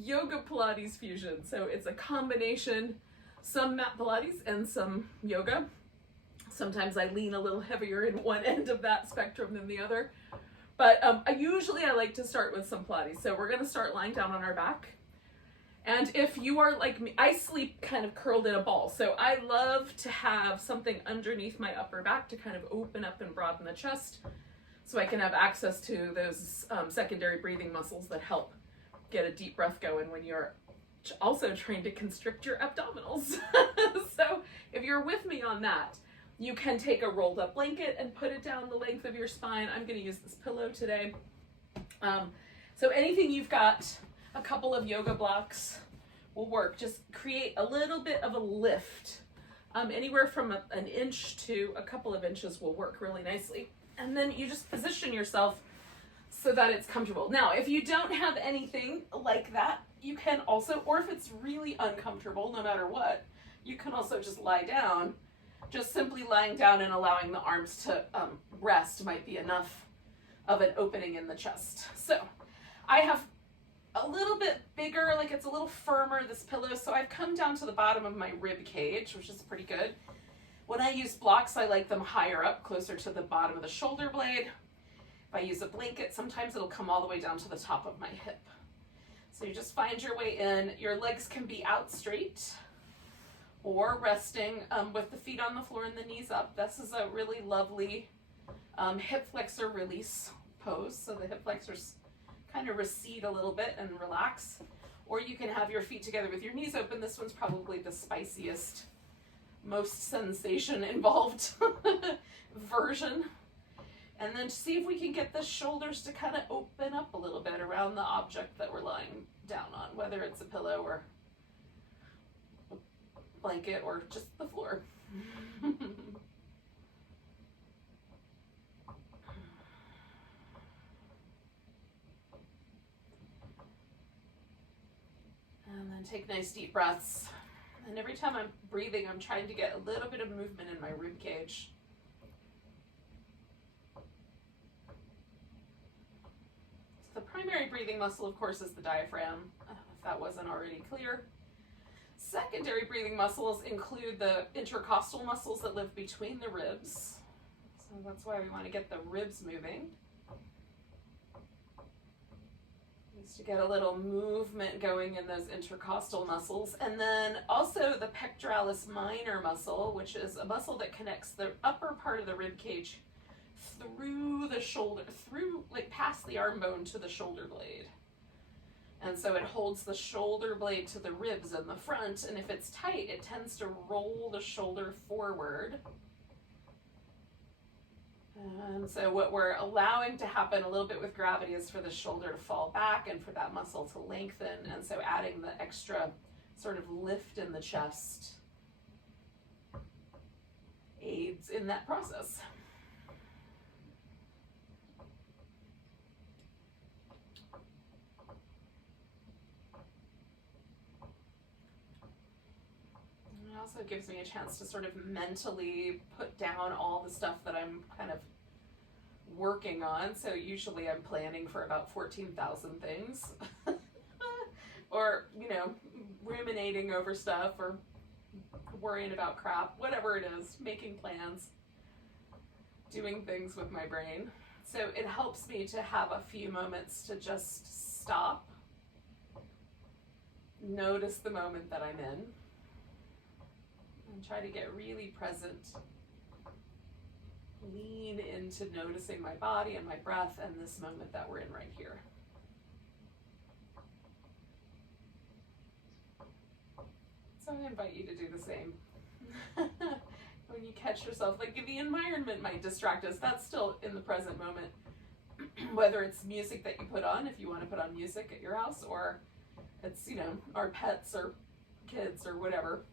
yoga Pilates fusion. So it's a combination, some mat Pilates and some yoga. Sometimes I lean a little heavier in one end of that spectrum than the other. But I like to start with some Pilates. So we're gonna start lying down on our back. And if you are like me, I sleep kind of curled in a ball. So I love to have something underneath my upper back to kind of open up and broaden the chest so I can have access to those secondary breathing muscles that help get a deep breath going when you're also trying to constrict your abdominals. So if you're with me on that, you can take a rolled up blanket and put it down the length of your spine. I'm going to use this pillow today. So anything you've got, a couple of yoga blocks will work. Just create a little bit of a lift. Anywhere from an inch to a couple of inches will work really nicely. And then you just position yourself so that it's comfortable. Now, if you don't have anything like that, you can also, or if it's really uncomfortable, no matter what, you can also just lie down. Just simply lying down and allowing the arms to rest might be enough of an opening in the chest. So I have a little bit bigger, like it's a little firmer, this pillow, so I've come down to the bottom of my rib cage, which is pretty good. When I use blocks, I like them higher up, closer to the bottom of the shoulder blade. If I use a blanket, sometimes it'll come all the way down to the top of my hip. So you just find your way in. Your legs can be out straight or resting with the feet on the floor and the knees up. This is a really lovely hip flexor release pose. So the hip flexors kind of recede a little bit and relax. Or you can have your feet together with your knees open. This one's probably the spiciest, most sensation involved version. And then see if we can get the shoulders to kind of open up a little bit around the object that we're lying down on, whether it's a pillow or a blanket or just the floor. And then take nice deep breaths. And every time I'm breathing, I'm trying to get a little bit of movement in my rib cage. The primary breathing muscle, of course, is the diaphragm, if that wasn't already clear. Secondary breathing muscles include the intercostal muscles that live between the ribs. So that's why we want to get the ribs moving. Just to get a little movement going in those intercostal muscles. And then also the pectoralis minor muscle, which is a muscle that connects the upper part of the rib cage through the shoulder, through like past the arm bone to the shoulder blade. And so it holds the shoulder blade to the ribs in the front, and if it's tight, it tends to roll the shoulder forward. And so what we're allowing to happen a little bit with gravity is for the shoulder to fall back and for that muscle to lengthen, and so adding the extra sort of lift in the chest aids in that process. It also gives me a chance to sort of mentally put down all the stuff that I'm kind of working on. So usually I'm planning for about 14,000 things or, you know, ruminating over stuff or worrying about crap, whatever it is, making plans, doing things with my brain. So it helps me to have a few moments to just stop, notice the moment that I'm in, and try to get really present. Lean into noticing my body and my breath and this moment that we're in right here. So I invite you to do the same. When you catch yourself, like the environment might distract us, that's still in the present moment. Whether it's music that you put on, if you want to put on music at your house, or it's, you know, our pets or kids or whatever.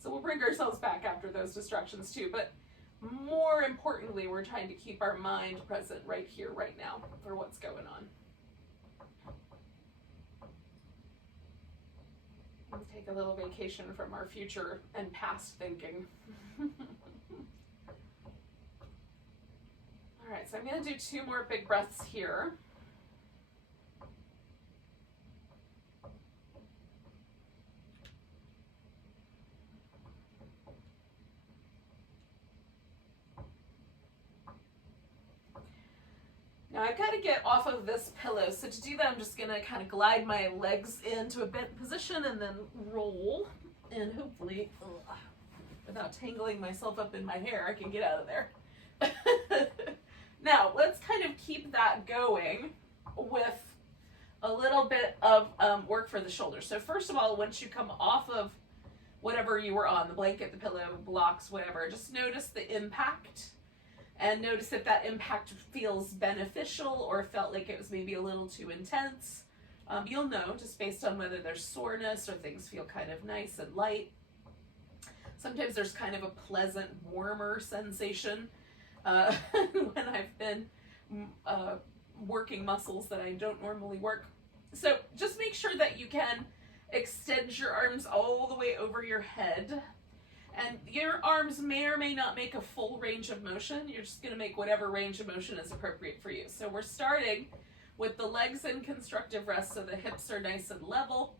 So we'll bring ourselves back after those distractions too, but more importantly, we're trying to keep our mind present right here, right now, for what's going on. We'll take a little vacation from our future and past thinking. All right, so I'm going to do 2 more big breaths here. Now I've got to get off of this pillow, so to do that I'm just going to kind of glide my legs into a bent position and then roll, and hopefully, without tangling myself up in my hair, I can get out of there. Now let's kind of keep that going with a little bit of work for the shoulders. So first of all, once you come off of whatever you were on, the blanket, the pillow, blocks, whatever, just notice the impact, and notice if that impact feels beneficial or felt like it was maybe a little too intense. You'll know just based on whether there's soreness or things feel kind of nice and light. Sometimes there's kind of a pleasant, warmer sensation when I've been working muscles that I don't normally work. So just make sure that you can extend your arms all the way over your head, and your arms may or may not make a full range of motion. You're just going to make whatever range of motion is appropriate for you. So we're starting with the legs in constructive rest, so the hips are nice and level,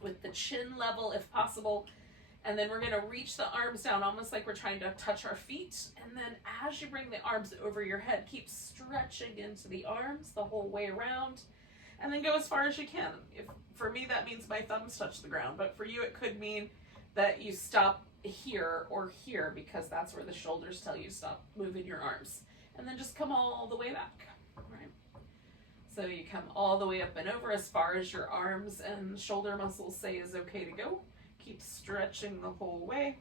with the chin level if possible. And then we're going to reach the arms down almost like we're trying to touch our feet. And then as you bring the arms over your head, keep stretching into the arms the whole way around. And then go as far as you can. For me, that means my thumbs touch the ground. But for you, it could mean that you stop here or here, because that's where the shoulders tell you to stop moving your arms. And then just come all the way back. Right? So you come all the way up and over as far as your arms and shoulder muscles say is okay to go. Keep stretching the whole way.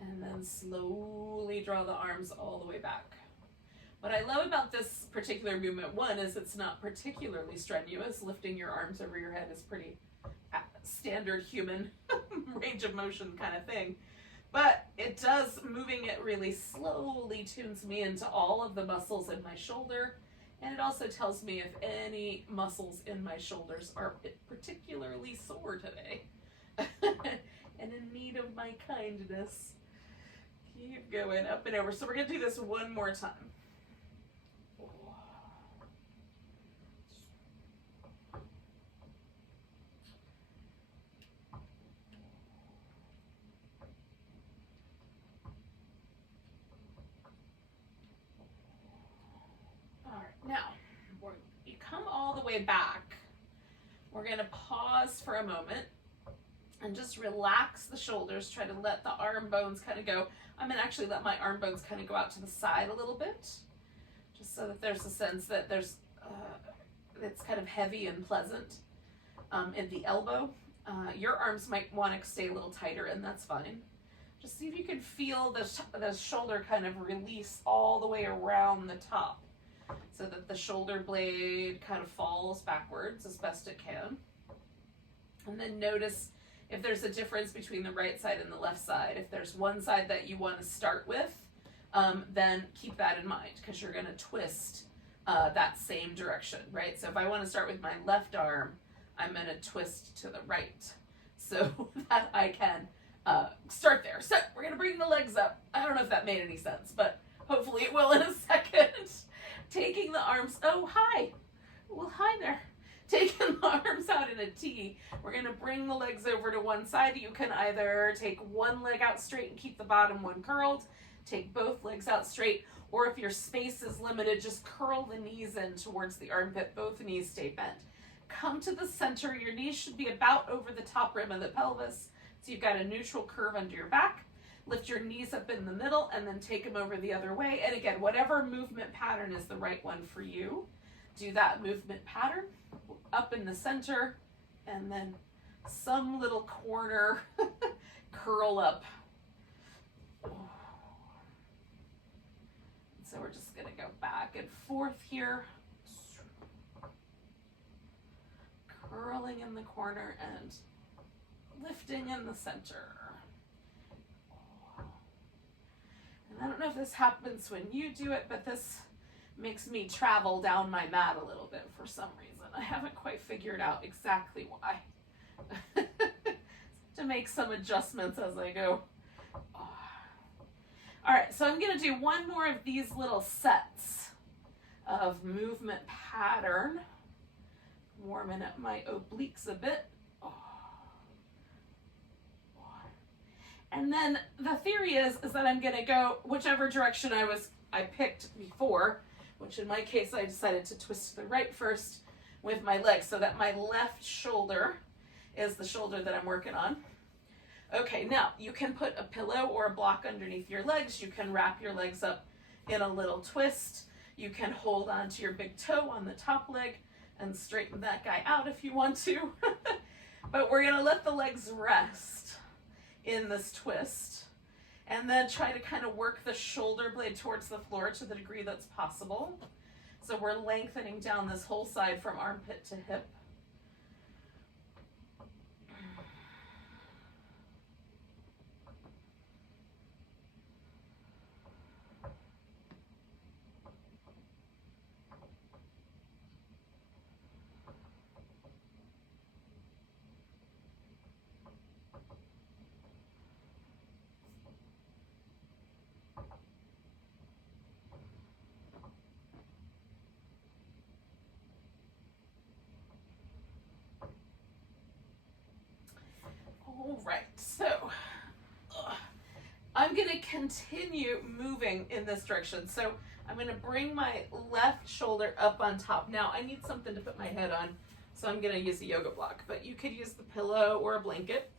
And then slowly draw the arms all the way back. What I love about this particular movement, one, is it's not particularly strenuous. Lifting your arms over your head is pretty standard human range of motion kind of thing. But it does, moving it really slowly tunes me into all of the muscles in my shoulder. And it also tells me if any muscles in my shoulders are particularly sore today and in need of my kindness. Keep going up and over. So we're going to do this one more time. Now, you come all the way back. We're going to pause for a moment and just relax the shoulders. Try to let the arm bones kind of go. I'm going to actually let my arm bones kind of go out to the side a little bit, just so that there's a sense that there's it's kind of heavy and pleasant in the elbow. Your arms might want to stay a little tighter, and that's fine. Just see if you can feel the shoulder kind of release all the way around the top, so that the shoulder blade kind of falls backwards as best it can. And then notice if there's a difference between the right side and the left side. If there's one side that you want to start with, then keep that in mind, because you're going to twist that same direction, right? So if I want to start with my left arm, I'm going to twist to the right so that I can start there. So we're going to bring the legs up. I don't know if that made any sense, but hopefully it will in a second. Taking the arms, oh, hi. Well, hi there. Taking the arms out in a T. We're going to bring the legs over to one side. You can either take one leg out straight and keep the bottom one curled, take both legs out straight, or if your space is limited, just curl the knees in towards the armpit. Both knees stay bent. Come to the center. Your knees should be about over the top rim of the pelvis, so you've got a neutral curve under your back. Lift your knees up in the middle and then take them over the other way. And again, whatever movement pattern is the right one for you, do that movement pattern up in the center, and then some little corner curl up. So we're just going to go back and forth here. Curling in the corner and lifting in the center. I don't know if this happens when you do it, but this makes me travel down my mat a little bit for some reason. I haven't quite figured out exactly why. To make some adjustments as I go. All right, so I'm going to do one more of these little sets of movement pattern. Warming up my obliques a bit. And then the theory is that I'm going to go whichever direction I was I picked before, which in my case I decided to twist to the right first with my leg so that my left shoulder is the shoulder that I'm working on. Okay, now you can put a pillow or a block underneath your legs. You can wrap your legs up in a little twist. You can hold onto your big toe on the top leg and straighten that guy out if you want to. But we're gonna let the legs rest in this twist and then try to kind of work the shoulder blade towards the floor to the degree that's possible. So we're lengthening down this whole side from armpit to hip. All right, so I'm going to continue moving in this direction. So I'm going to bring my left shoulder up on top. Now I need something to put my head on, so I'm going to use a yoga block, but you could use the pillow or a blanket.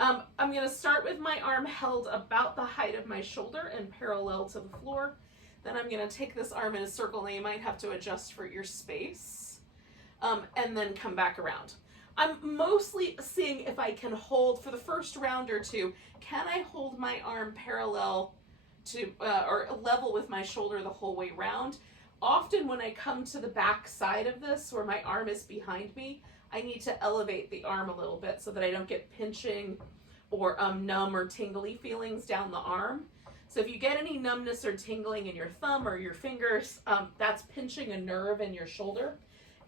I'm going to start with my arm held about the height of my shoulder and parallel to the floor. Then I'm going to take this arm in a circle. Now you might have to adjust for your space, and then come back around. I'm mostly seeing if I can hold, for the first round or two, can I hold my arm parallel to, or level with my shoulder the whole way round? Often when I come to the back side of this, where my arm is behind me, I need to elevate the arm a little bit so that I don't get pinching or numb or tingly feelings down the arm. So if you get any numbness or tingling in your thumb or your fingers, that's pinching a nerve in your shoulder.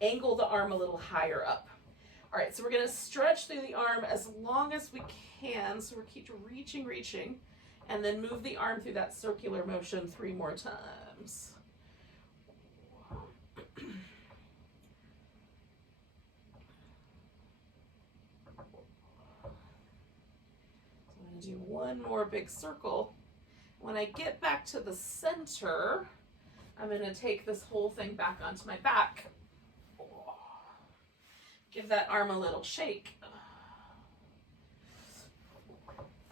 Angle the arm a little higher up. All right, so we're going to stretch through the arm as long as we can. So we're keep reaching, and then move the arm through that circular motion 3 more times. So I'm going to do one more big circle. When I get back to the center, I'm going to take this whole thing back onto my back. Give that arm a little shake.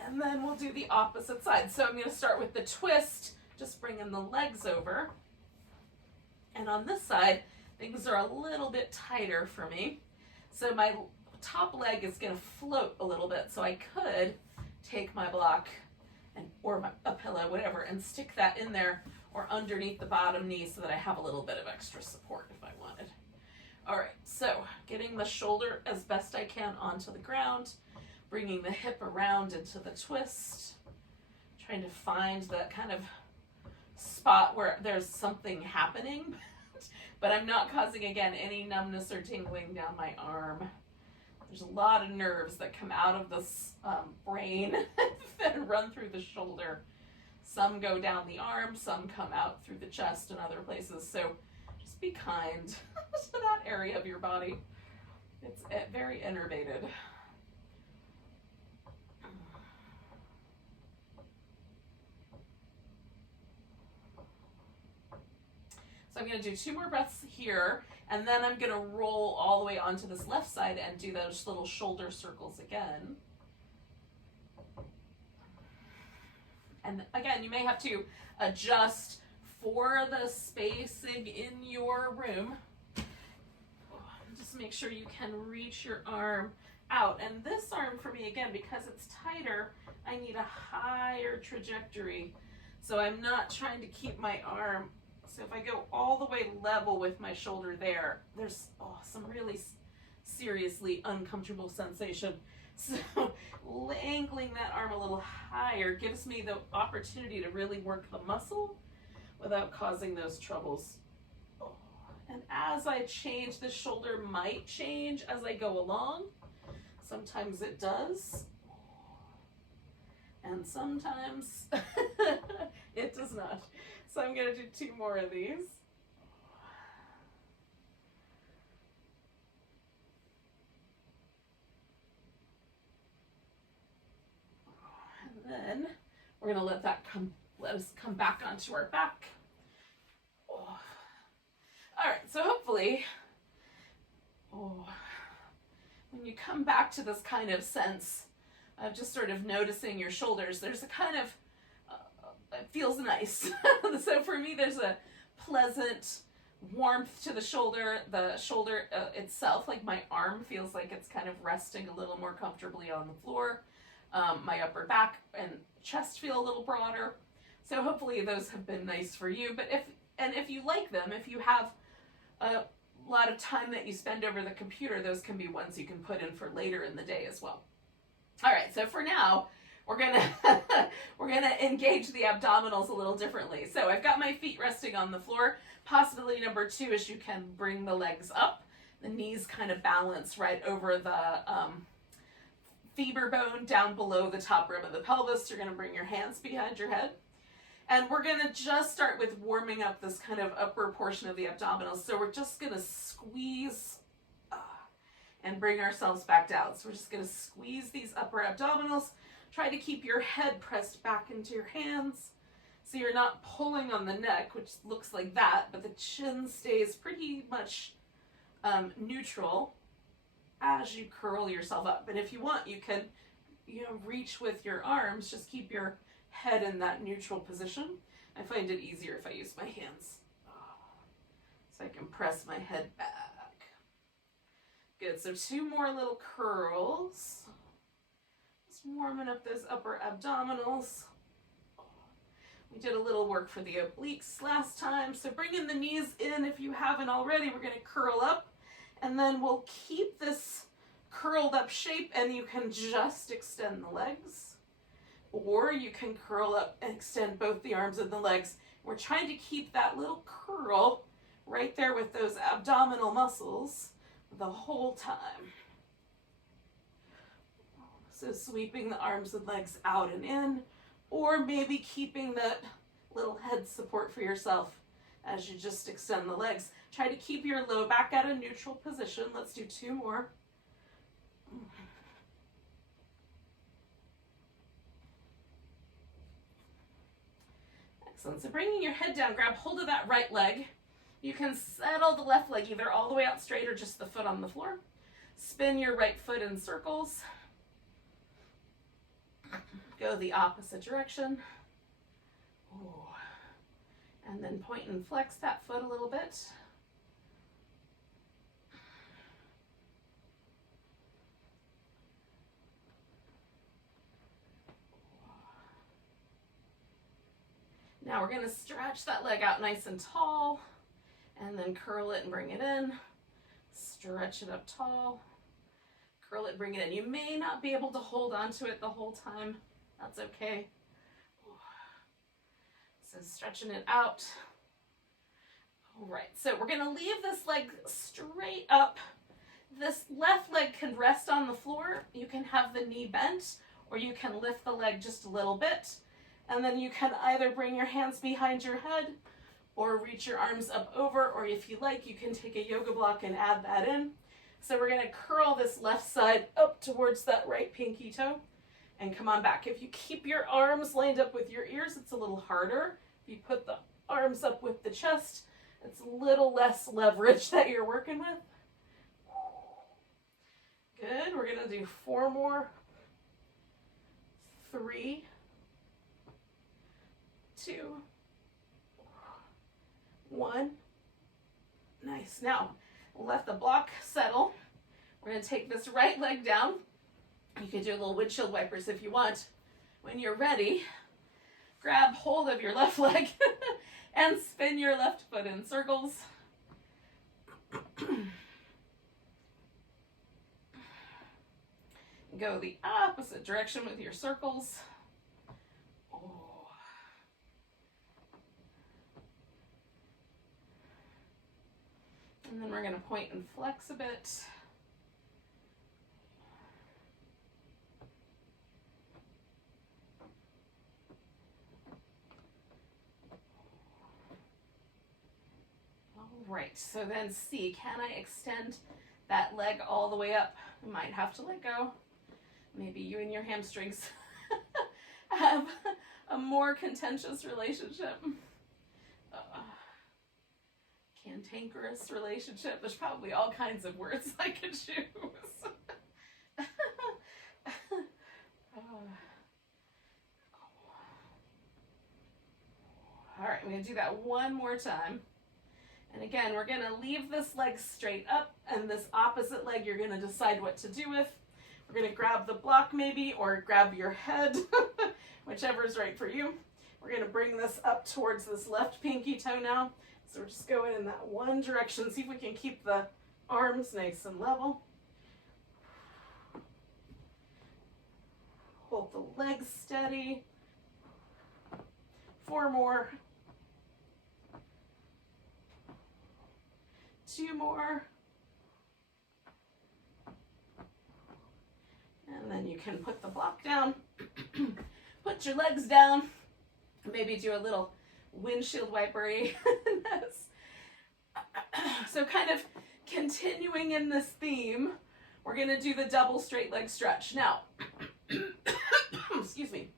And then we'll do the opposite side. So I'm going to start with the twist, just bringing the legs over. And on this side, things are a little bit tighter for me. So my top leg is going to float a little bit. So I could take my block or a pillow, whatever, and stick that in there or underneath the bottom knee so that I have a little bit of extra support if I wanted. All right, so getting the shoulder as best I can onto the ground, bringing the hip around into the twist, trying to find that kind of spot where there's something happening, but I'm not causing, again, any numbness or tingling down my arm. There's a lot of nerves that come out of this brain and run through the shoulder. Some go down the arm, some come out through the chest and other places, so just be kind to that area of your body. It's very innervated. So I'm going to do 2 more breaths here, and then I'm going to roll all the way onto this left side and do those little shoulder circles again. And again, you may have to adjust for the spacing in your room. Just make sure you can reach your arm out. And this arm for me, again, because it's tighter, I need a higher trajectory. So I'm not trying to keep my arm. So if I go all the way level with my shoulder there, there's some really seriously uncomfortable sensation. So angling that arm a little higher gives me the opportunity to really work the muscle without causing those troubles. And as I change, the shoulder might change as I go along. Sometimes it does. And sometimes it does not. So I'm going to do 2 more of these. And then we're going to let that come Let us come back onto our back. Oh. All right, so hopefully, when you come back to this kind of sense of just sort of noticing your shoulders, there's a kind of, it feels nice. So for me, there's a pleasant warmth to the shoulder itself, like my arm feels like it's kind of resting a little more comfortably on the floor. My upper back and chest feel a little broader. So hopefully those have been nice for you. But if you like them, if you have a lot of time that you spend over the computer, those can be ones you can put in for later in the day as well. All right, so for now, we're gonna engage the abdominals a little differently. So I've got my feet resting on the floor. Possibility number 2 is you can bring the legs up. The knees kind of balance right over the femur bone down below the top rim of the pelvis. You're gonna bring your hands behind your head. And we're gonna just start with warming up this kind of upper portion of the abdominals. So we're just gonna squeeze and bring ourselves back down. So we're just gonna squeeze these upper abdominals. Try to keep your head pressed back into your hands. So you're not pulling on the neck, which looks like that, but the chin stays pretty much neutral as you curl yourself up. And if you want, you can, reach with your arms, just keep your head in that neutral position. I find it easier if I use my hands. So I can press my head back. Good, so 2 more little curls. Just warming up those upper abdominals. We did a little work for the obliques last time, so bringing the knees in if you haven't already. We're going to curl up, and then we'll keep this curled up shape, and you can just extend the legs, or you can curl up and extend both the arms and the legs. We're trying to keep that little curl right there with those abdominal muscles the whole time. So sweeping the arms and legs out and in, or maybe keeping that little head support for yourself as you just extend the legs. Try to keep your low back at a neutral position. Let's do 2 more. Excellent. So bringing your head down, grab hold of that right leg. You can settle the left leg either all the way out straight or just the foot on the floor. Spin your right foot in circles. Go the opposite direction. Ooh. And then point and flex that foot a little bit. Now we're going to stretch that leg out nice and tall, and then curl it and bring it in. Stretch it up tall. Curl it, bring it in. You may not be able to hold onto it the whole time. That's okay. So stretching it out. All right, so we're gonna leave this leg straight up. This left leg can rest on the floor. You can have the knee bent, or you can lift the leg just a little bit. And then you can either bring your hands behind your head or reach your arms up over, or if you like, you can take a yoga block and add that in. So we're gonna curl this left side up towards that right pinky toe and come on back. If you keep your arms lined up with your ears, it's a little harder. If you put the arms up with the chest, it's a little less leverage that you're working with. Good, we're gonna do 4 more. 3, 2, 1. Nice. Now, let the block settle. We're going to take this right leg down. You can do a little windshield wipers if you want. When you're ready, grab hold of your left leg and spin your left foot in circles. Go the opposite direction with your circles. And then we're going to point and flex a bit. All right, so then see, can I extend that leg all the way up? I might have to let go. Maybe you and your hamstrings have a more contentious relationship. Cantankerous relationship. There's probably all kinds of words I could choose. All right, I'm going to do that one more time. And again, we're going to leave this leg straight up, and this opposite leg you're going to decide what to do with. We're going to grab the block maybe, or grab your head, whichever is right for you. We're going to bring this up towards this left pinky toe now. So we're just going in that one direction. See if we can keep the arms nice and level. Hold the legs steady. 4 more. 2 more. And then you can put the block down. Put your legs down. Maybe do a little windshield wipery. So kind of continuing in this theme, we're going to do the double straight leg stretch. Now, excuse me.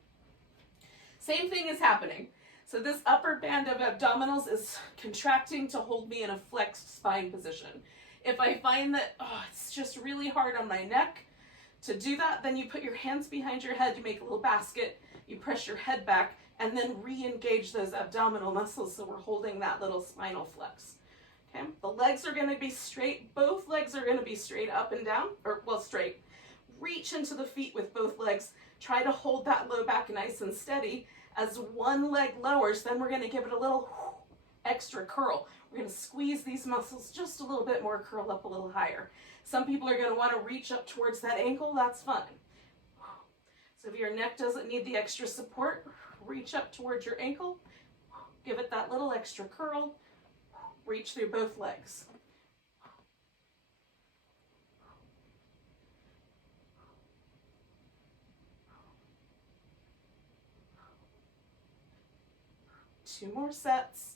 Same thing is happening. So this upper band of abdominals is contracting to hold me in a flexed spine position. If I find that it's just really hard on my neck to do that, then you put your hands behind your head, you make a little basket, you press your head back, and then re-engage those abdominal muscles so we're holding that little spinal flex. Okay, the legs are going to be straight. Both legs are going to be straight up and down, or well, straight. Reach into the feet with both legs. Try to hold that low back nice and steady. As one leg lowers, then we're going to give it a little extra curl. We're going to squeeze these muscles just a little bit more, curl up a little higher. Some people are going to want to reach up towards that ankle. That's fine. So if your neck doesn't need the extra support, reach up towards your ankle. Give it that little extra curl. Reach through both legs. Two more sets.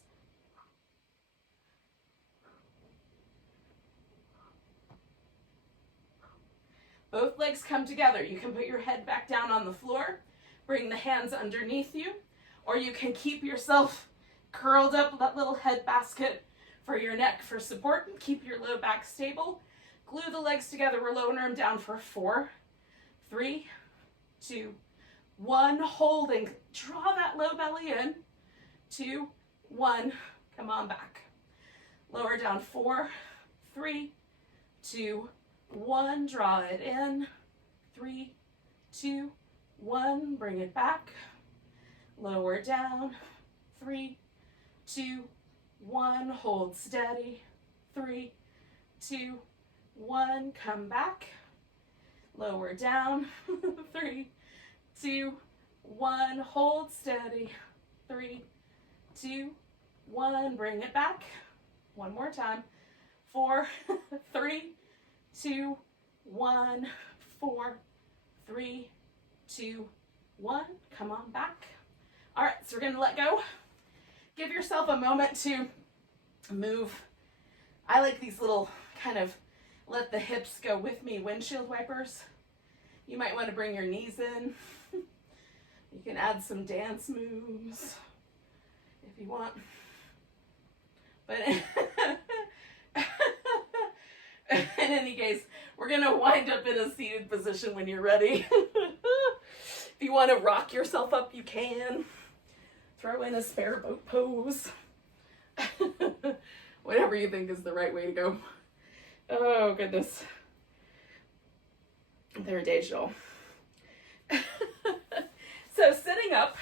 Both legs come together. You can put your head back down on the floor, bring the hands underneath you, or you can keep yourself curled up, that little head basket for your neck for support. Keep your low back stable. Glue the legs together. We're lowering them down for 4, 3, 2, 1. Holding. Draw that low belly in. 2, 1. Come on back. Lower down 4, 3, 2, 1. Draw it in. 3, 2, 1. Bring it back. Lower down. 3, 2, 1. Hold steady. 3, 2, 1. Come back. Lower down. 3, 2, 1. Hold steady. 3, 2, 1. Bring it back. One more time. 4, 3, 2, 1. 4, 3, 2, 1. Come on back. All right, so we're going to let go. Give yourself a moment to move. I like these little kind of let the hips go with me windshield wipers. You might want to bring your knees in. You can add some dance moves if you want. But in any case, we're going to wind up in a seated position when you're ready. If you want to rock yourself up, you can. Throw in a spare boat pose. Whatever you think is the right way to go. Oh, goodness. They're digital. So sitting up,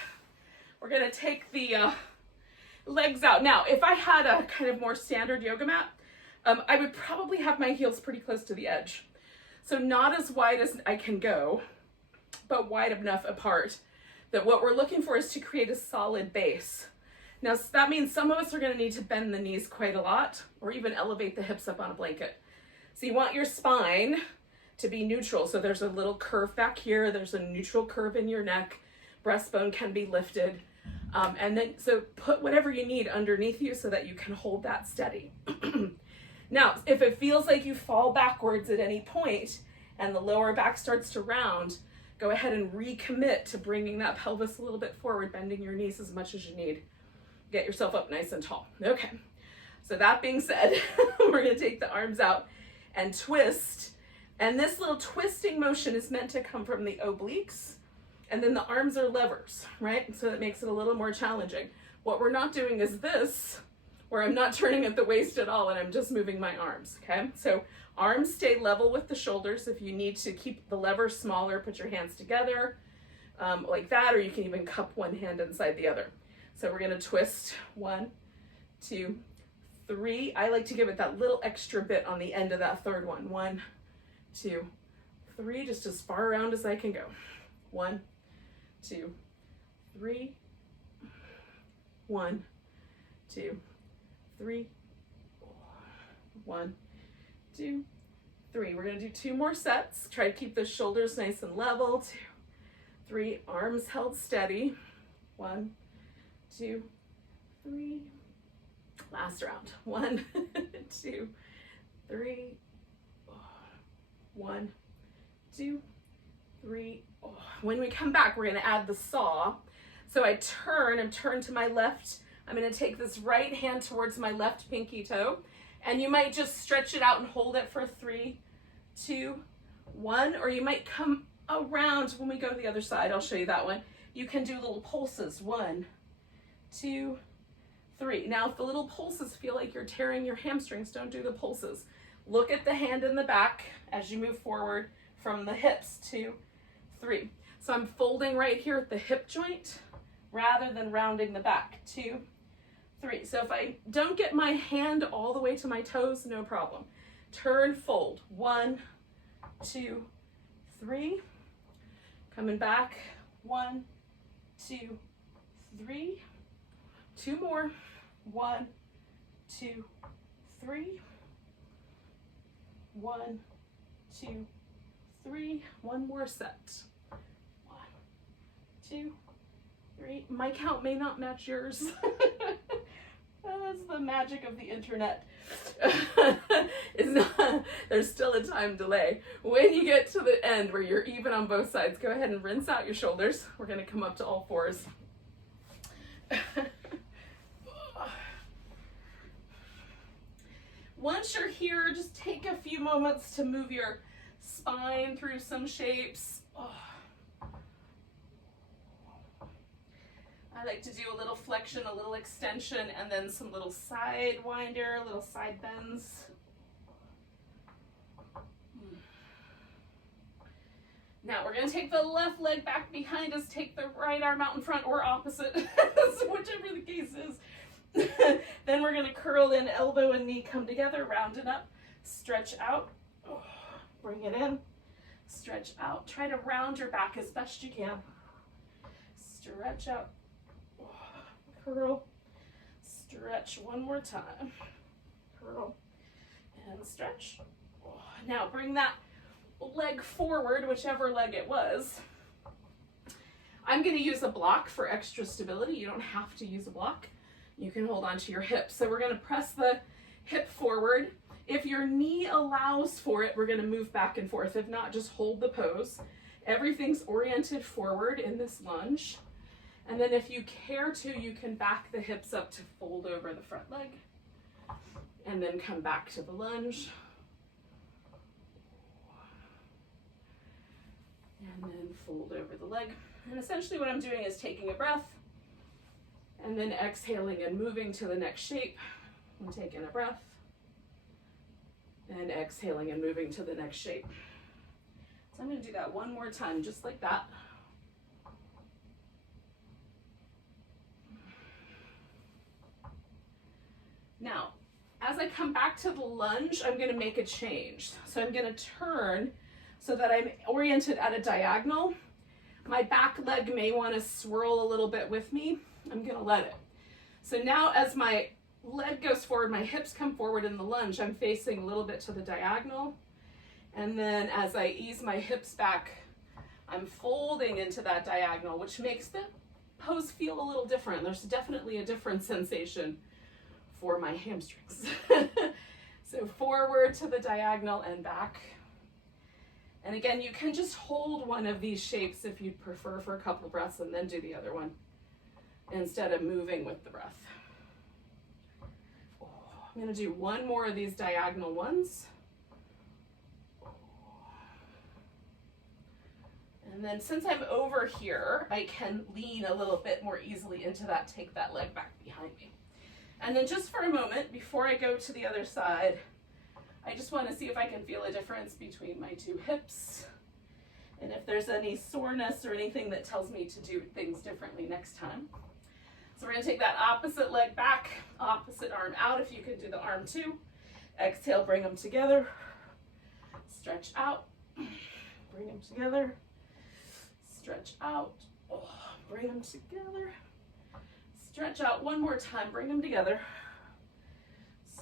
we're going to take the legs out. Now, if I had a kind of more standard yoga mat, I would probably have my heels pretty close to the edge. So not as wide as I can go, but wide enough apart that what we're looking for is to create a solid base. Now, that means some of us are going to need to bend the knees quite a lot, or even elevate the hips up on a blanket. So you want your spine to be neutral. So there's a little curve back here. There's a neutral curve in your neck. Breastbone can be lifted. And then, so put whatever you need underneath you so that you can hold that steady. Now, if it feels like you fall backwards at any point and the lower back starts to round, go ahead and recommit to bringing that pelvis a little bit forward, bending your knees as much as you need. Get yourself up nice and tall. Okay, so that being said, we're gonna take the arms out and twist. And this little twisting motion is meant to come from the obliques, and then the arms are levers, right? So that makes it a little more challenging. What we're not doing is this, where I'm not turning at the waist at all and I'm just moving my arms, okay? So arms stay level with the shoulders. If you need to keep the levers smaller, put your hands together like that, or you can even cup one hand inside the other. So we're gonna twist 1, 2, 3. I like to give it that little extra bit on the end of that third one. 1, 2, 3, just as far around as I can go. 1, 2, 3. 1, 2, 3. 1, 2, 3. We're gonna do 2 more sets. Try to keep the shoulders nice and level. 2, 3. Arms held steady. 1, 2, 3. Last round. 1, 2, 3. 1, 2, 3. When we come back, we're gonna add the saw. So I'm turned to my left. I'm gonna take this right hand towards my left pinky toe, and you might just stretch it out and hold it for 3, 2, 1, or you might come around when we go to the other side. I'll show you that one. You can do little pulses. 1, 2, 3. Now, if the little pulses feel like you're tearing your hamstrings, don't do the pulses. Look at the hand in the back as you move forward from the hips. 2, 3. So I'm folding right here at the hip joint rather than rounding the back. 2, 3. So if I don't get my hand all the way to my toes, no problem. Turn, fold. 1, 2, 3. Coming back. 1, 2, 3. 2 more. 1, 2, 3. 1, 2, 3. One more set. 1, 2, 3. My count may not match yours. That's the magic of the internet. There's still a time delay. When you get to the end where you're even on both sides, go ahead and rinse out your shoulders. We're going to come up to all fours. Once you're here, just take a few moments to move your spine through some shapes. I like to do a little flexion, a little extension, and then some little side winder, little side bends. Now we're going to take the left leg back behind us, take the right arm out in front, or opposite, so whichever the case is. Then we're going to curl in, elbow and knee come together, round it up, stretch out, bring it in, stretch out. Try to round your back as best you can. Stretch out, curl, stretch one more time, curl, and stretch. Now bring that leg forward, whichever leg it was. I'm going to use a block for extra stability. You don't have to use a block. You can hold on to your hip. So we're going to press the hip forward. If your knee allows for it, we're going to move back and forth. If not, just hold the pose. Everything's oriented forward in this lunge. And then if you care to, you can back the hips up to fold over the front leg. And then come back to the lunge. And then fold over the leg. And essentially what I'm doing is taking a breath and then exhaling and moving to the next shape. I'm taking a breath and exhaling and moving to the next shape. So I'm going to do that one more time, just like that. Now, as I come back to the lunge, I'm going to make a change. So I'm going to turn so that I'm oriented at a diagonal. My back leg may want to swirl a little bit with me. I'm going to let it. So now as my leg goes forward, my hips come forward in the lunge, I'm facing a little bit to the diagonal. And then as I ease my hips back, I'm folding into that diagonal, which makes the pose feel a little different. There's definitely a different sensation for my hamstrings. So forward to the diagonal and back. And again, you can just hold one of these shapes if you'd prefer for a couple breaths and then do the other one instead of moving with the breath. I'm going to do one more of these diagonal ones. And then since I'm over here, I can lean a little bit more easily into that, take that leg back behind me. And then just for a moment, before I go to the other side, I just want to see if I can feel a difference between my two hips. And if there's any soreness or anything that tells me to do things differently next time. So we're going to take that opposite leg back, opposite arm out if you can do the arm too. Exhale, bring them together. Stretch out, bring them together. Stretch out, bring them together. Stretch out one more time, bring them together.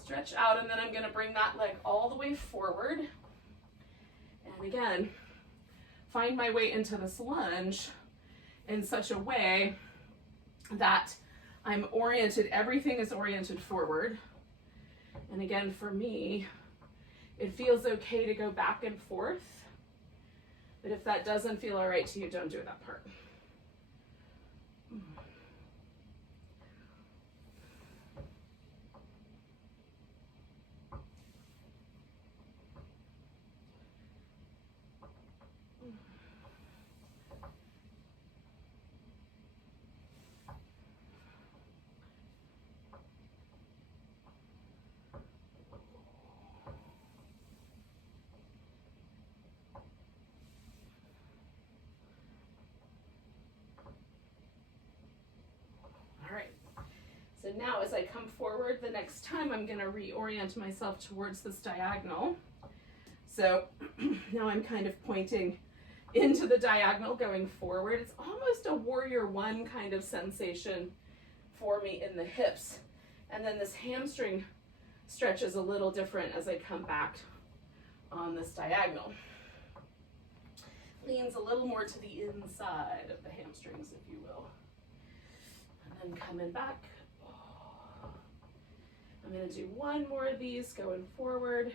Stretch out, and then I'm going to bring that leg all the way forward. And again, find my way into this lunge in such a way that I'm oriented, everything is oriented forward. And again, for me, it feels okay to go back and forth. But if that doesn't feel all right to you, don't do that part. So now as I come forward, the next time I'm going to reorient myself towards this diagonal. So now I'm kind of pointing into the diagonal going forward. It's almost a warrior one kind of sensation for me in the hips. And then this hamstring stretch is a little different as I come back on this diagonal. Leans a little more to the inside of the hamstrings, if you will. And then coming back. I'm going to do one more of these going forward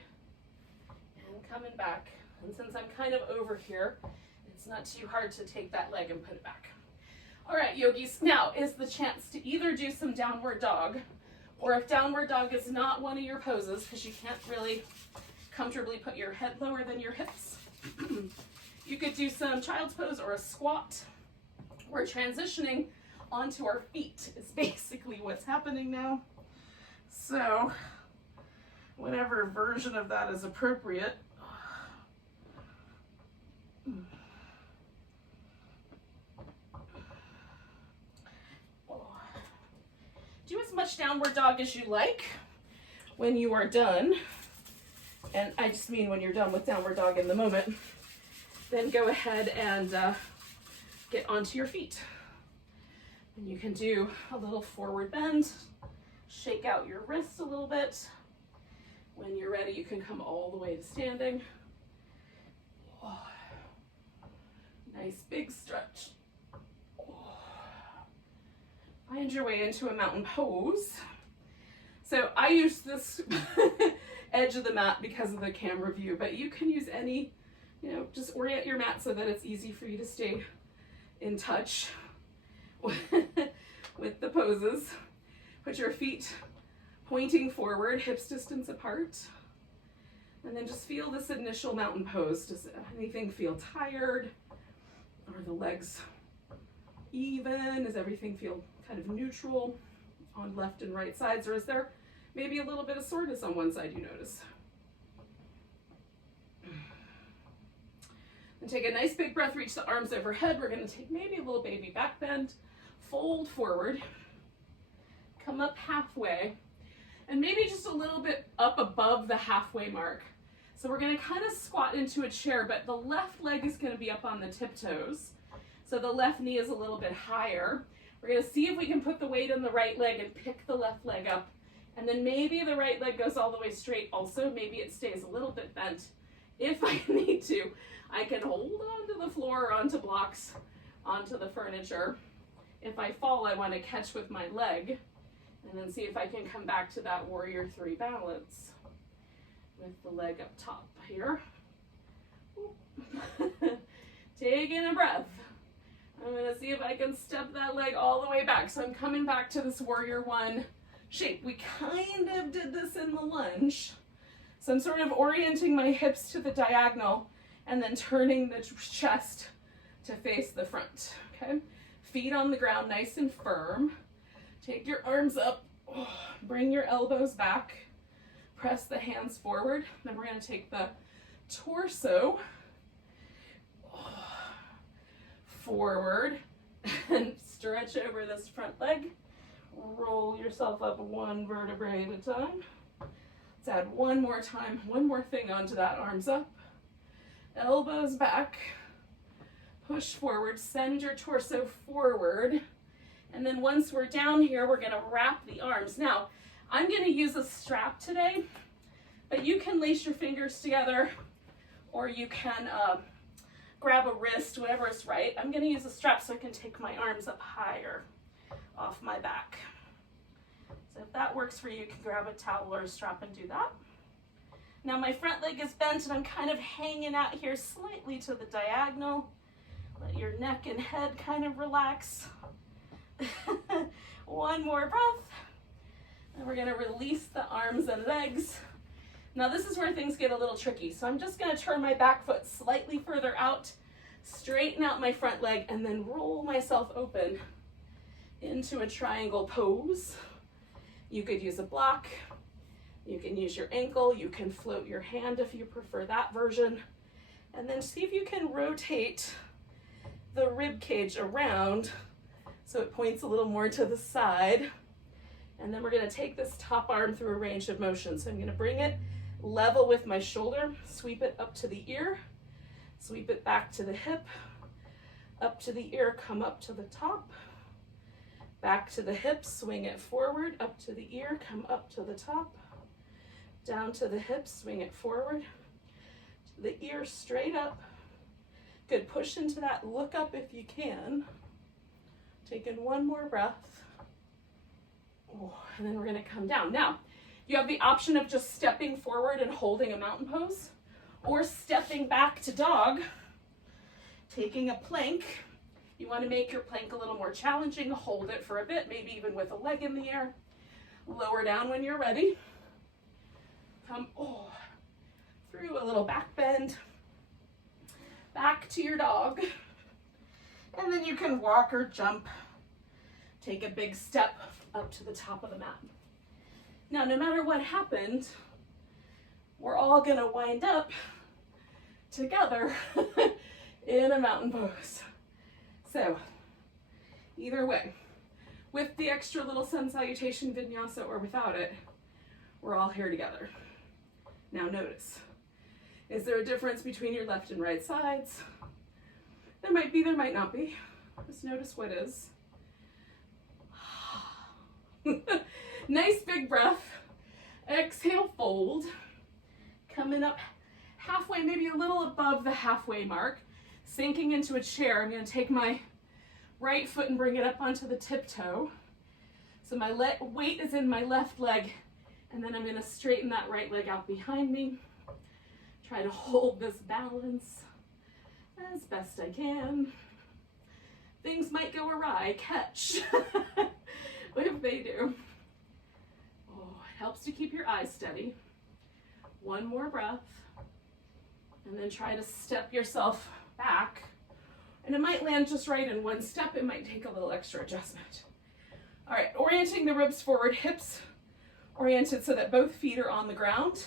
and coming back. And since I'm kind of over here, it's not too hard to take that leg and put it back. All right, yogis, now is the chance to either do some downward dog, or if downward dog is not one of your poses, because you can't really comfortably put your head lower than your hips, you could do some child's pose or a squat. We're transitioning onto our feet is basically what's happening now. So, whatever version of that is appropriate. Do as much downward dog as you like when you are done. And I just mean when you're done with downward dog in the moment. Then go ahead and get onto your feet. And you can do a little forward bend. Shake out your wrists a little bit. When you're ready, you can come all the way to standing. Oh, nice big stretch. Oh. Find your way into a mountain pose. So I use this edge of the mat because of the camera view, but you can use any, just orient your mat so that it's easy for you to stay in touch with the poses. Put your feet pointing forward, hips distance apart. And then just feel this initial mountain pose. Does anything feel tired? Are the legs even? Does everything feel kind of neutral on left and right sides? Or is there maybe a little bit of soreness on one side you notice? And take a nice big breath, reach the arms overhead. We're going to take maybe a little baby back bend, fold forward. Come up halfway, and maybe just a little bit up above the halfway mark. So we're going to kind of squat into a chair, but the left leg is going to be up on the tiptoes. So the left knee is a little bit higher. We're going to see if we can put the weight on the right leg and pick the left leg up. And then maybe the right leg goes all the way straight also. Maybe it stays a little bit bent. If I need to, I can hold onto the floor or onto blocks, onto the furniture. If I fall, I want to catch with my leg. And then see if I can come back to that warrior three balance with the leg up top here. Taking a breath. I'm going to see if I can step that leg all the way back. So I'm coming back to this warrior one shape. We kind of did this in the lunge. So I'm sort of orienting my hips to the diagonal and then turning the chest to face the front, okay? Feet on the ground, nice and firm. Take your arms up, bring your elbows back, press the hands forward. Then we're gonna take the torso forward and stretch over this front leg. Roll yourself up one vertebrae at a time. Let's add one more time, one more thing onto that. Arms up, elbows back, push forward, send your torso forward. And then once we're down here, we're gonna wrap the arms. Now, I'm gonna use a strap today, but you can lace your fingers together or you can grab a wrist, whatever is right. I'm gonna use a strap so I can take my arms up higher off my back. So if that works for you, you can grab a towel or a strap and do that. Now my front leg is bent and I'm kind of hanging out here slightly to the diagonal. Let your neck and head kind of relax. One more breath. And we're gonna release the arms and legs. Now this is where things get a little tricky. So I'm just gonna turn my back foot slightly further out, straighten out my front leg, and then roll myself open into a triangle pose. You could use a block, you can use your ankle, you can float your hand if you prefer that version, and then see if you can rotate the rib cage around so it points a little more to the side. And then we're gonna take this top arm through a range of motion. So I'm gonna bring it level with my shoulder, sweep it up to the ear, sweep it back to the hip, up to the ear, come up to the top, back to the hip, swing it forward, up to the ear, come up to the top, down to the hip, swing it forward, to the ear, straight up. Good, push into that, look up if you can. Taking one more breath. And then we're gonna come down. Now, you have the option of just stepping forward and holding a mountain pose, or stepping back to dog, taking a plank. You wanna make your plank a little more challenging, hold it for a bit, maybe even with a leg in the air. Lower down when you're ready. Come through a little back bend, back to your dog. And then you can walk or jump, take a big step up to the top of the mat. Now, no matter what happened, we're all gonna wind up together in a mountain pose. So, either way, with the extra little sun salutation vinyasa or without it, we're all here together. Now notice, is there a difference between your left and right sides? There might be, there might not be. Just notice what is. Nice big breath. Exhale, fold. Coming up halfway, maybe a little above the halfway mark. Sinking into a chair. I'm going to take my right foot and bring it up onto the tiptoe. So my weight is in my left leg, and then I'm going to straighten that right leg out behind me. Try to hold this balance as best I can. Things might go awry, catch. If they do. It helps to keep your eyes steady. One more breath. And then try to step yourself back. And it might land just right in one step. It might take a little extra adjustment. All right, orienting the ribs forward, hips oriented so that both feet are on the ground.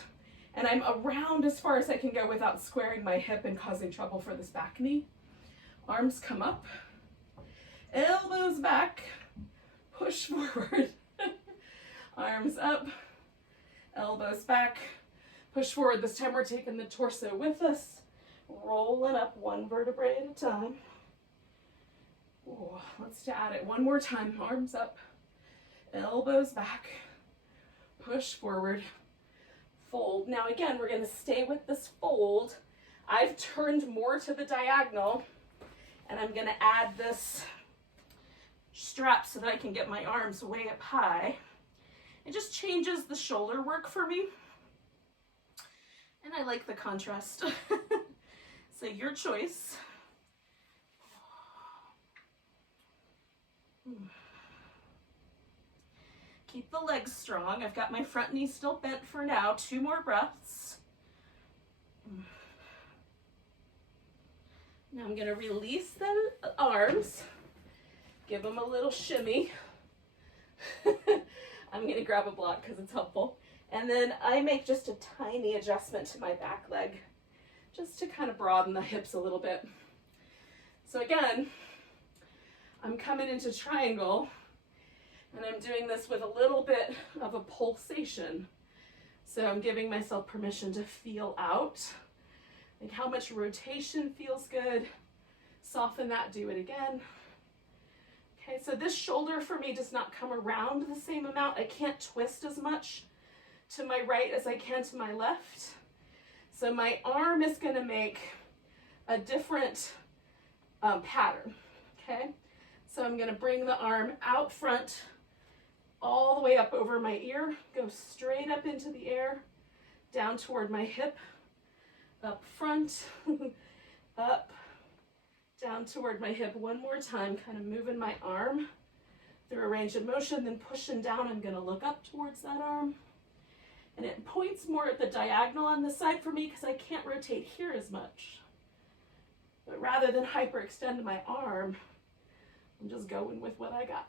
And I'm around as far as I can go without squaring my hip and causing trouble for this back knee. Arms come up, elbows back, push forward. Arms up, elbows back, push forward. This time we're taking the torso with us, rolling up one vertebrae at a time. Let's add it one more time. Arms up, elbows back, push forward. Fold. Now again, we're going to stay with this fold. I've turned more to the diagonal, and I'm going to add this strap so that I can get my arms way up high. It just changes the shoulder work for me, and I like the contrast. So your choice. Keep the legs strong. I've got my front knee still bent for now. 2 more breaths. Now I'm going to release the arms. Give them a little shimmy. I'm going to grab a block because it's helpful. And then I make just a tiny adjustment to my back leg, just to kind of broaden the hips a little bit. So again, I'm coming into triangle, and I'm doing this with a little bit of a pulsation. So I'm giving myself permission to feel out, like how much rotation feels good. Soften that, do it again. Okay, so this shoulder for me does not come around the same amount. I can't twist as much to my right as I can to my left. So my arm is going to make a different pattern, okay? So I'm going to bring the arm out front, all the way up over my ear, go straight up into the air, down toward my hip, up front, up, down toward my hip. One more time, kind of moving my arm through a range of motion, then pushing down. I'm going to look up towards that arm. And it points more at the diagonal on this side for me because I can't rotate here as much. But rather than hyperextend my arm, I'm just going with what I got.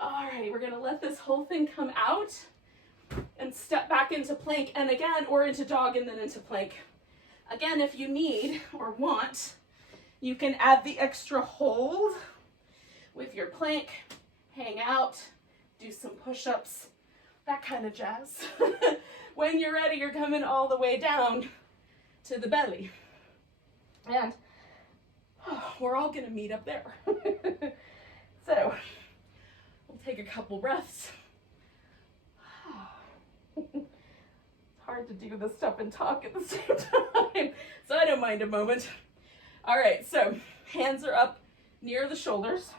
All right, we're gonna let this whole thing come out and step back into plank, and again, or into dog and then into plank. Again, if you need or want, you can add the extra hold with your plank, hang out, do some push-ups, that kind of jazz. When you're ready, you're coming all the way down to the belly. And we're all gonna meet up there. So we'll take a couple breaths. It's hard to do this stuff and talk at the same time, so I don't mind a moment. All right, so hands are up near the shoulders.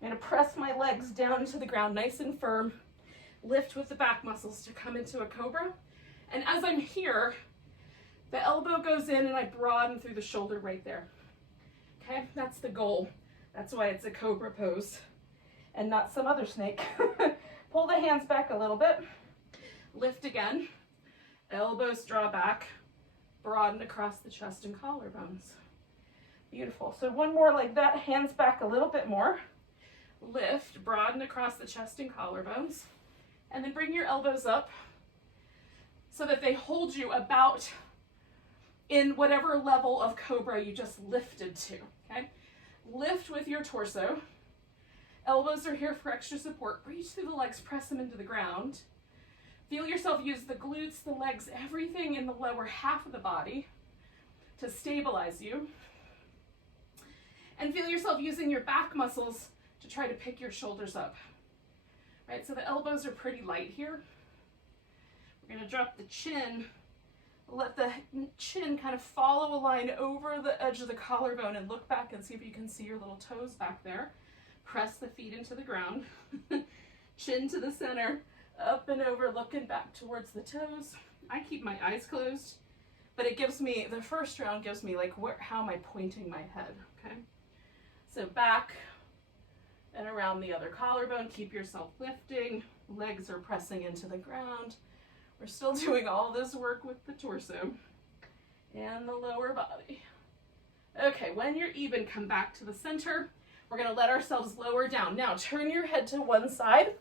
I'm gonna press my legs down to the ground nice and firm. Lift with the back muscles to come into a cobra. And as I'm here, the elbow goes in and I broaden through the shoulder right there. Okay, that's the goal. That's why it's a cobra pose and not some other snake. Pull the hands back a little bit. Lift again. Elbows draw back. Broaden across the chest and collarbones. Beautiful. So one more like that. Hands back a little bit more. Lift, broaden across the chest and collarbones. And then bring your elbows up so that they hold you about in whatever level of cobra you just lifted to, okay? Lift with your torso. Elbows are here for extra support. Reach through the legs, press them into the ground. Feel yourself use the glutes, the legs, everything in the lower half of the body to stabilize you. And feel yourself using your back muscles to try to pick your shoulders up. Right, so the elbows are pretty light here. We're gonna drop the chin, let the chin kind of follow a line over the edge of the collarbone and look back and see if you can see your little toes back there. Press the feet into the ground. Chin to the center, up and over, looking back towards the toes. I keep my eyes closed, but it gives me, the first round gives me like, how am I pointing my head, okay? So back, and around the other collarbone, keep yourself lifting. Legs are pressing into the ground. We're still doing all this work with the torso and the lower body. Okay, when you're even, come back to the center. We're gonna let ourselves lower down. Now, turn your head to one side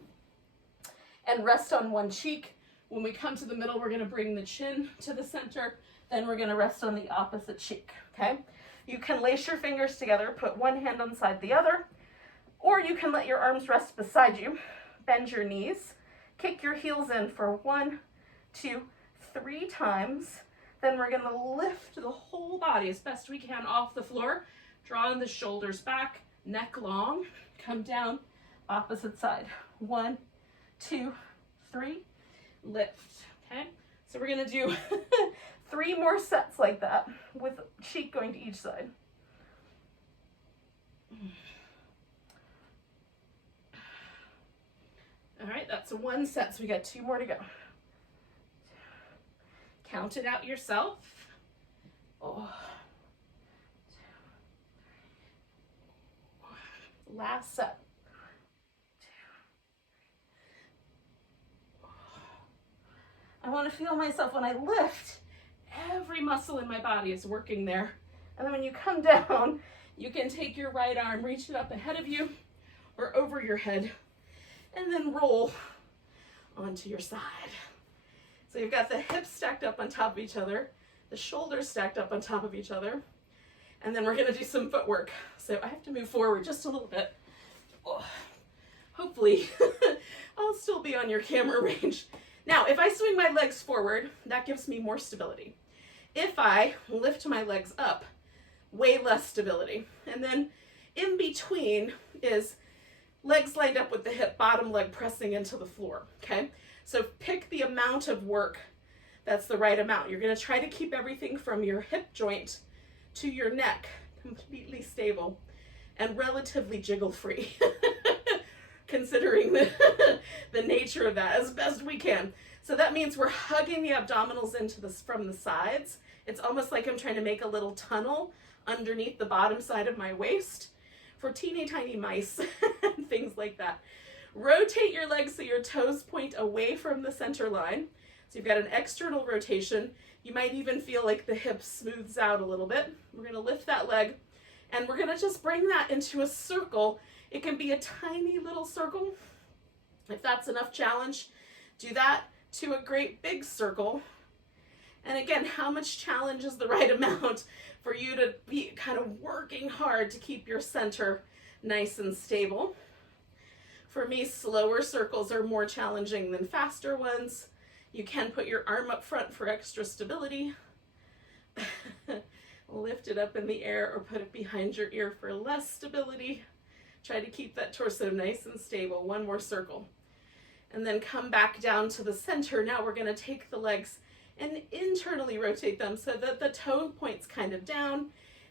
and rest on one cheek. When we come to the middle, we're gonna bring the chin to the center. Then we're gonna rest on the opposite cheek, okay? You can lace your fingers together, put one hand on side the other, or you can let your arms rest beside you, bend your knees, kick your heels in for 1, 2, 3 times. Then we're gonna lift the whole body as best we can off the floor, drawing the shoulders back, neck long, come down, opposite side. 1, 2, 3, lift, okay? So we're gonna do 3 more sets like that with cheek going to each side. All right, that's 1 set, so we got 2 more to go. Count it out yourself. Oh. Last set. I want to feel myself when I lift. Every muscle in my body is working there. And then when you come down, you can take your right arm, reach it up ahead of you or over your head, and then roll onto your side. So you've got the hips stacked up on top of each other, the shoulders stacked up on top of each other, and then we're gonna do some footwork. So I have to move forward just a little bit. Oh, hopefully I'll still be on your camera range. Now, if I swing my legs forward, that gives me more stability. If I lift my legs up, way less stability. And then in between is legs lined up with the hip, bottom leg pressing into the floor, okay? So pick the amount of work that's the right amount. You're gonna try to keep everything from your hip joint to your neck completely stable and relatively jiggle free, considering the nature of that as best we can. So that means we're hugging the abdominals into this from the sides. It's almost like I'm trying to make a little tunnel underneath the bottom side of my waist for teeny tiny mice and things like that. Rotate your legs so your toes point away from the center line. So you've got an external rotation. You might even feel like the hip smooths out a little bit. We're gonna lift that leg and we're gonna just bring that into a circle. It can be a tiny little circle. If that's enough challenge, do that to a great big circle. And again, how much challenge is the right amount for you to be kind of working hard to keep your center nice and stable? For me, slower circles are more challenging than faster ones. You can put your arm up front for extra stability. Lift it up in the air or put it behind your ear for less stability. Try to keep that torso nice and stable. One more circle. And then come back down to the center. Now we're going to take the legs and internally rotate them so that the toe points kind of down,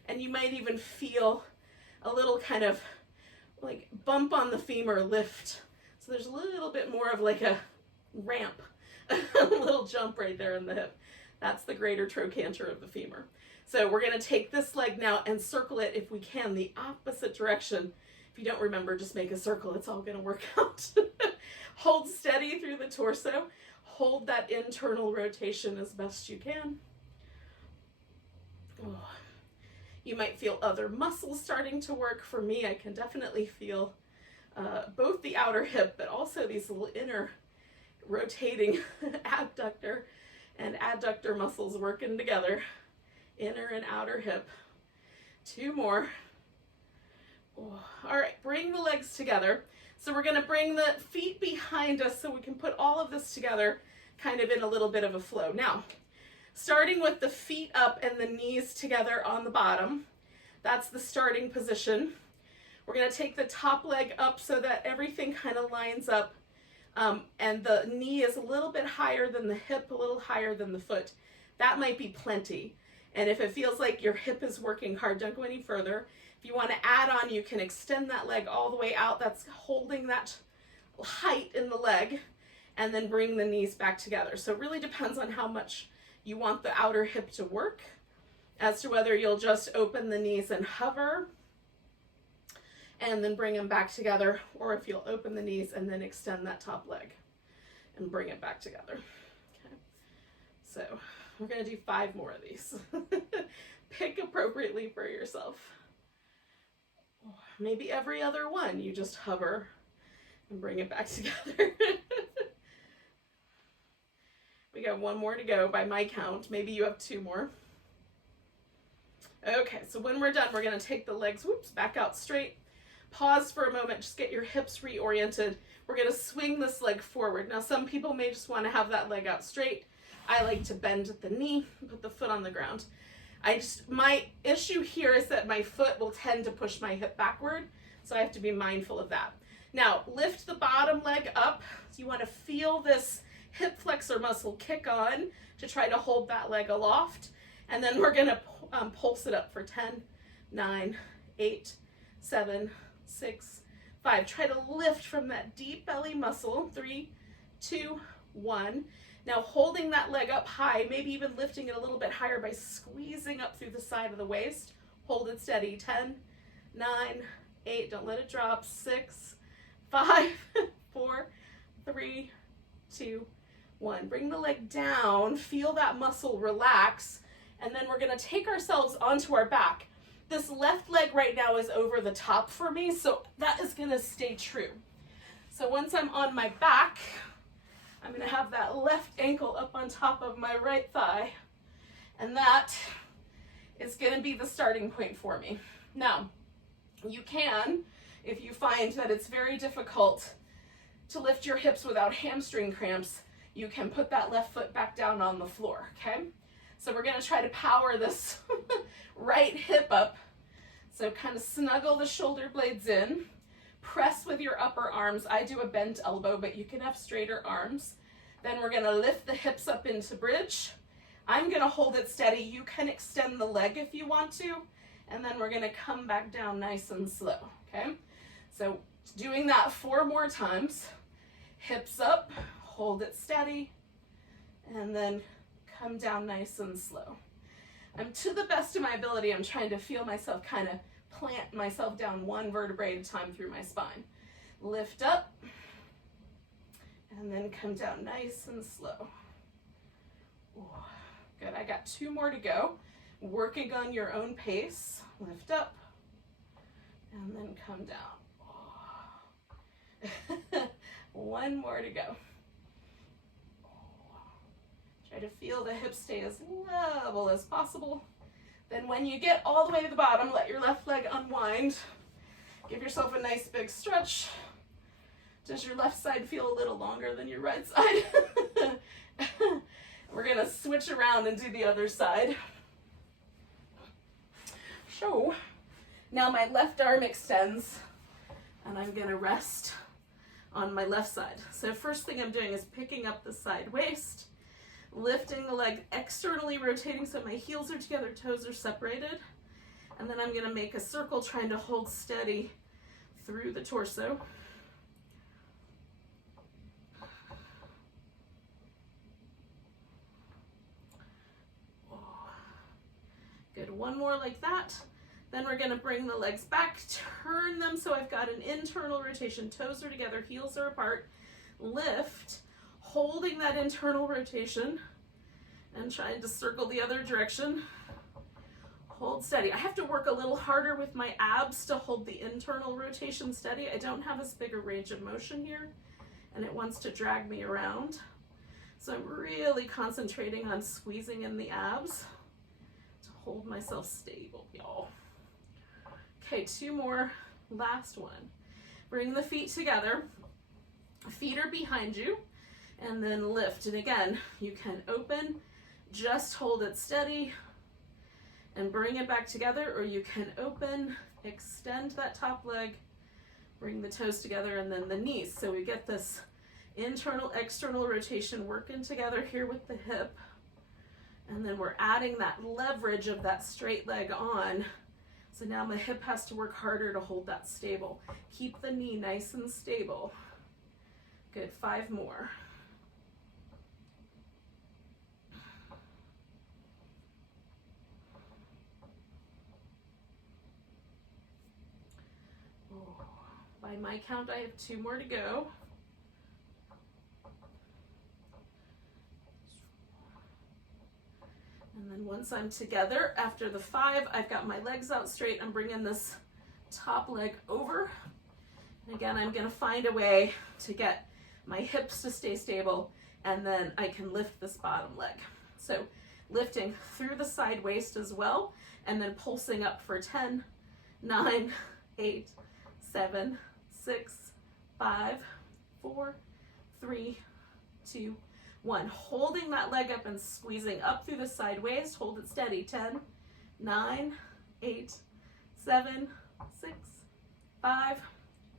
and you might even feel a little kind of like bump on the femur lift. So there's a little bit more of like a ramp, a little jump right there in the hip. That's the greater trochanter of the femur. So we're going to take this leg now and circle it, if we can, the opposite direction. If you don't remember, just make a circle. It's all going to work out. Hold steady through the torso. Hold that internal rotation as best you can. Oh. You might feel other muscles starting to work. For me, I can definitely feel both the outer hip, but also these little inner rotating abductor and adductor muscles working together. Inner and outer hip. 2 more. Oh. All right, bring the legs together. So we're going to bring the feet behind us so we can put all of this together kind of in a little bit of a flow. Now, starting with the feet up and the knees together on the bottom, that's the starting position. We're going to take the top leg up so that everything kind of lines up, and the knee is a little bit higher than the hip, a little higher than the foot. That might be plenty. And if it feels like your hip is working hard, don't go any further. If you want to add on, you can extend that leg all the way out. That's holding that height in the leg, and then bring the knees back together. So it really depends on how much you want the outer hip to work as to whether you'll just open the knees and hover and then bring them back together, or if you'll open the knees and then extend that top leg and bring it back together. Okay. So we're going to do 5 more of these. Pick appropriately for yourself. Maybe every other one, you just hover and bring it back together. We got 1 more to go by my count. Maybe you have 2 more. Okay, so when we're done, we're going to take the legs, back out straight. Pause for a moment, just get your hips reoriented. We're going to swing this leg forward. Now, some people may just want to have that leg out straight. I like to bend at the knee, put the foot on the ground. My issue here is that my foot will tend to push my hip backward, so I have to be mindful of that. Now, lift the bottom leg up. So you want to feel this hip flexor muscle kick on to try to hold that leg aloft. And then we're going to pulse it up for 10, 9, 8, 7, 6, 5. Try to lift from that deep belly muscle. 3, 2, 1. Now holding that leg up high, maybe even lifting it a little bit higher by squeezing up through the side of the waist. Hold it steady. 10, 9, 8, don't let it drop. 6, 5, 4, 3, 2, 1. Bring the leg down, feel that muscle relax, and then we're gonna take ourselves onto our back. This left leg right now is over the top for me, so that is gonna stay true. So once I'm on my back, I'm gonna have that left ankle up on top of my right thigh, and that is gonna be the starting point for me. Now, you can, if you find that it's very difficult to lift your hips without hamstring cramps, you can put that left foot back down on the floor, okay? So we're gonna try to power this right hip up. So kind of snuggle the shoulder blades in, press with your upper arms. I do a bent elbow, but you can have straighter arms. Then we're gonna lift the hips up into bridge. I'm gonna hold it steady. You can extend the leg if you want to, and then we're gonna come back down nice and slow, okay? So doing that 4 more times. Hips up, hold it steady, and then come down nice and slow. I'm, to the best of my ability, I'm trying to feel myself kind of plant myself down 1 vertebrae at a time through my spine. Lift up, and then come down nice and slow. Ooh, good, I got 2 more to go. Working on your own pace. Lift up, and then come down. Oh. 1 more to go. Try to feel the hips stay as level as possible. Then when you get all the way to the bottom, let your left leg unwind. Give yourself a nice big stretch. Does your left side feel a little longer than your right side? We're gonna switch around and do the other side. So, now my left arm extends, and I'm gonna rest on my left side. So first thing I'm doing is picking up the side waist, lifting the leg externally, rotating so my heels are together, toes are separated. And then I'm gonna make a circle trying to hold steady through the torso. Good, 1 more like that. Then we're gonna bring the legs back, turn them so I've got an internal rotation. Toes are together, heels are apart. Lift, holding that internal rotation and trying to circle the other direction. Hold steady. I have to work a little harder with my abs to hold the internal rotation steady. I don't have as big a range of motion here, and it wants to drag me around. So I'm really concentrating on squeezing in the abs to hold myself stable, y'all. Okay, 2 more, last one. Bring the feet together. Feet are behind you, and then lift. And again, you can open, just hold it steady, and bring it back together, or you can open, extend that top leg, bring the toes together, and then the knees. So we get this internal, external rotation working together here with the hip, and then we're adding that leverage of that straight leg on. So now my hip has to work harder to hold that stable. Keep the knee nice and stable. Good, 5 more. By my count, I have 2 more to go. And then once I'm together, after the 5, I've got my legs out straight. I'm bringing this top leg over. And again, I'm gonna find a way to get my hips to stay stable, and then I can lift this bottom leg. So lifting through the side waist as well, and then pulsing up for 10, 9, 8, 7, 6, 5, 4, 3, 2, 1. Holding that leg up and squeezing up through the side waist. Hold it steady. 10, 9, 8, 7, 6, 5,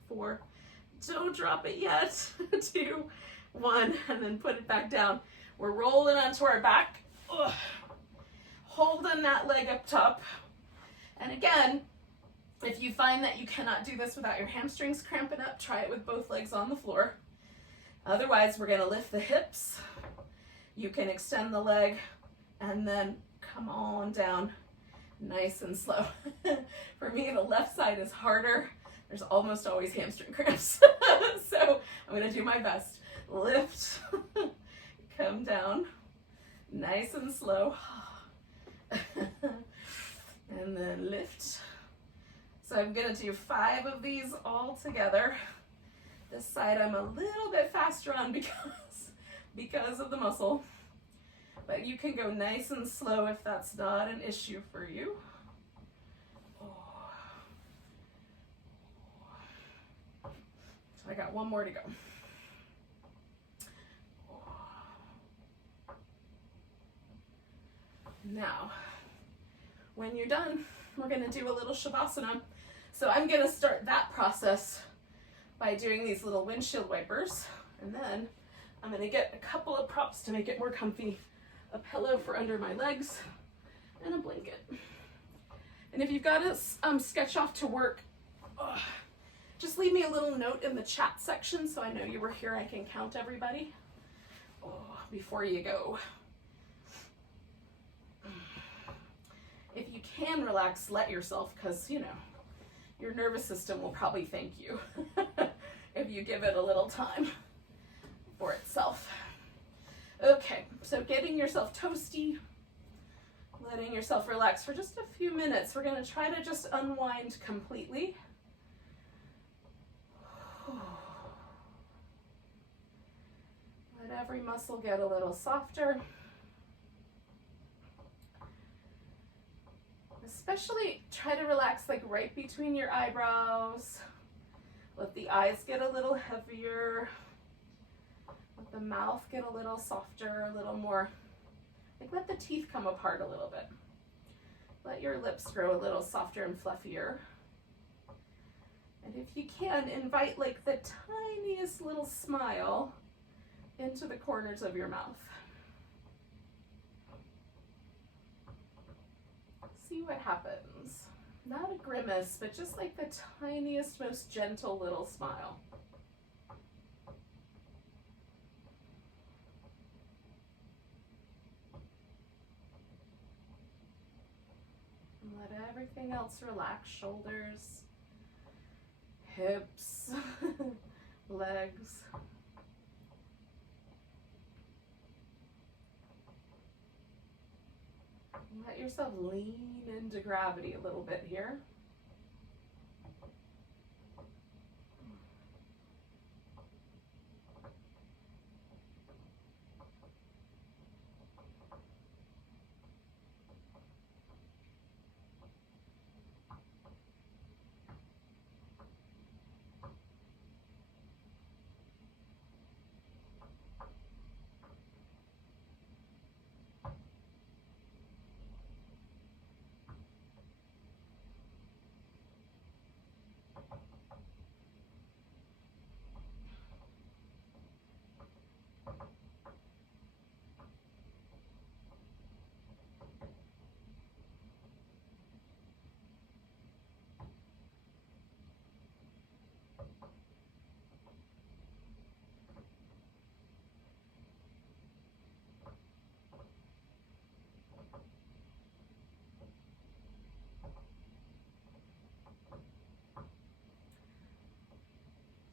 4. Don't drop it yet. 2, 1, and then put it back down. We're rolling onto our back. Ugh. Holding that leg up top. And again, if you find that you cannot do this without your hamstrings cramping up, try it with both legs on the floor. Otherwise, we're gonna lift the hips You can extend the leg and then come on down nice and slow. For me, the left side is harder. There's almost always hamstring cramps. So I'm gonna do my best. Lift, come down, nice and slow. And then lift. So I'm gonna do 5 of these all together. This side I'm a little bit faster on because of the muscle. But you can go nice and slow if that's not an issue for you. So I got 1 more to go. Now, when you're done, we're gonna do a little Shavasana. So I'm gonna start that process by doing these little windshield wipers, and then I'm gonna get a couple of props to make it more comfy. A pillow for under my legs and a blanket. And if you've got to sketch off to work, just leave me a little note in the chat section so I know you were here. I can count everybody before you go. If you can relax, let yourself, because you know your nervous system will probably thank you if you give it a little time for itself. Okay, so getting yourself toasty, letting yourself relax for just a few minutes. We're going to try to just unwind completely. Let every muscle get a little softer. Especially try to relax like right between your eyebrows. Let the eyes get a little heavier. Let the mouth get a little softer, a little more, like let the teeth come apart a little bit. Let your lips grow a little softer and fluffier. And if you can, invite like the tiniest little smile into the corners of your mouth. See what happens. Not a grimace, but just like the tiniest, most gentle little smile. And let everything else relax. Shoulders, hips, legs. Let yourself lean into gravity a little bit here.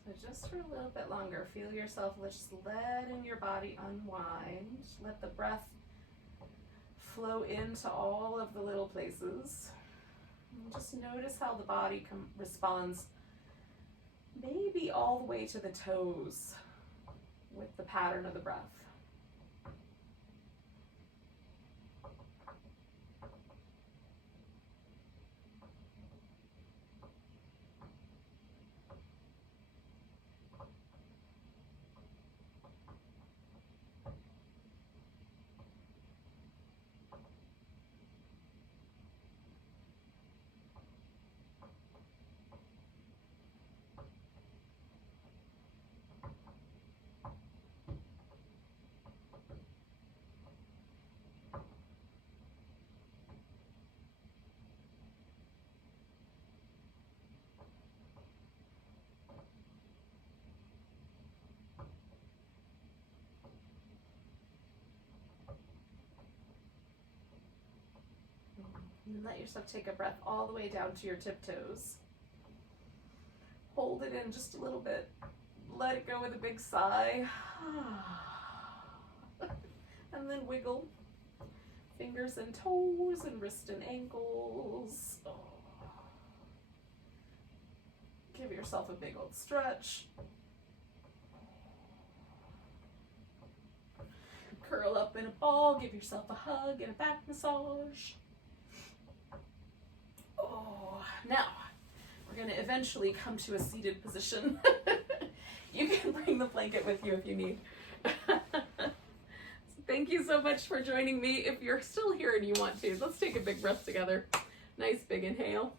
So just for a little bit longer, feel yourself just letting your body unwind. Let the breath flow into all of the little places. And just notice how the body responds, maybe all the way to the toes with the pattern of the breath. And let yourself take a breath all the way down to your tiptoes. Hold it in just a little bit. Let it go with a big sigh. And then wiggle. Fingers and toes and wrist and ankles. Oh. Give yourself a big old stretch. Curl up in a ball, give yourself a hug and a back massage. Oh, now we're going to eventually come to a seated position. You can bring the blanket with you if you need. Thank you so much for joining me. If you're still here and you want to, let's take a big breath together. Nice big inhale.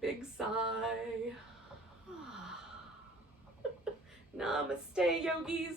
Big sigh. Namaste, yogis.